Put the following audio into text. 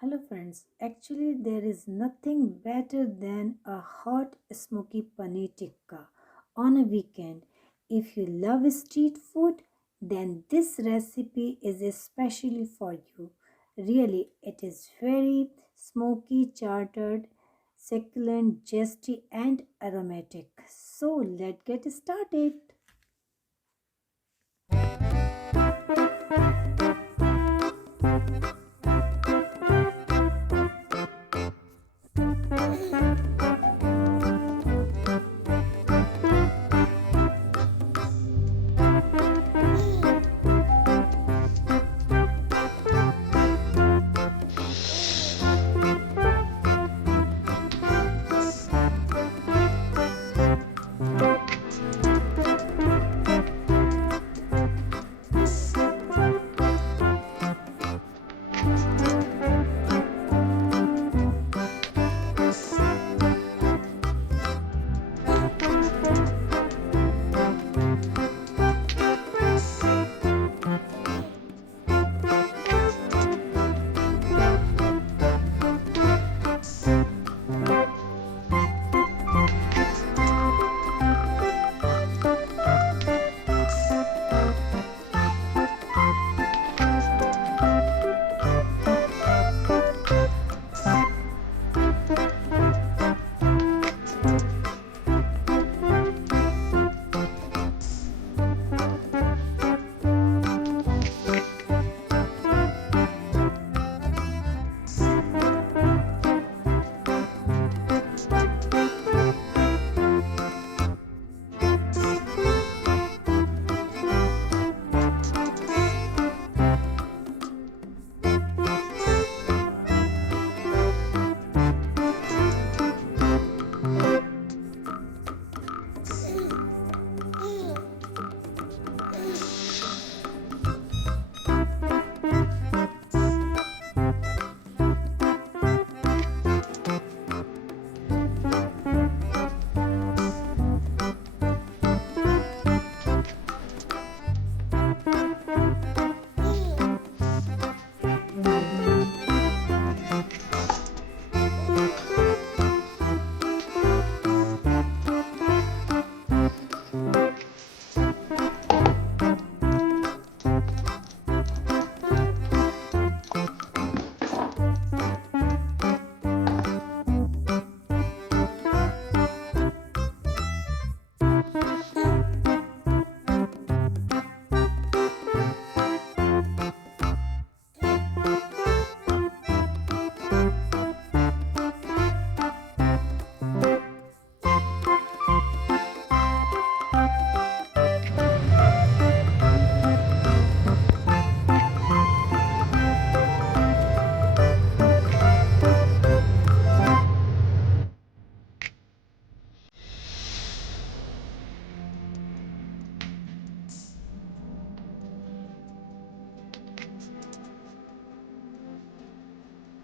Hello friends, actually there is nothing better than a hot smoky paneer tikka on a weekend. If you love street food, then this recipe is especially for you. Really, it is very smoky, chartered, succulent, zesty and aromatic. So let's get started.